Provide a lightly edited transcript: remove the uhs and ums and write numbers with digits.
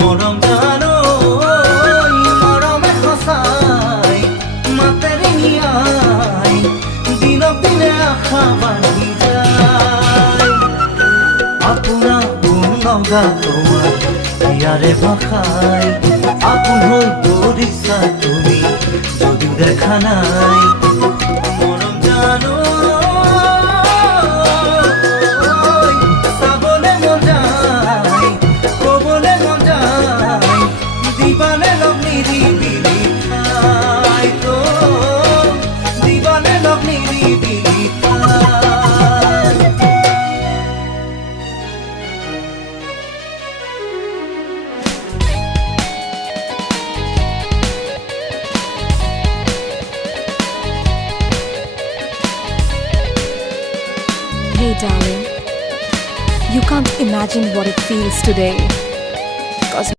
মরম জানো মরমে সঁচাই মাতেৰে নিয়াই দিনক দিনে আশা বাঢ়ি যায় আপোনা গুণ লগা তোমাৰ ইয়াৰে ভাষাই আপোন হৈ কৰিছা তুমি যদিও দেখা নাই মৰম জানো চাবলৈ মন যায় ক'বলৈ মন যায় দিবানে লগ নিদিবিলি ঠাই তো দিবানে লগ নিদিবিলি ঠাই Hey darling, you can't imagine what it feels today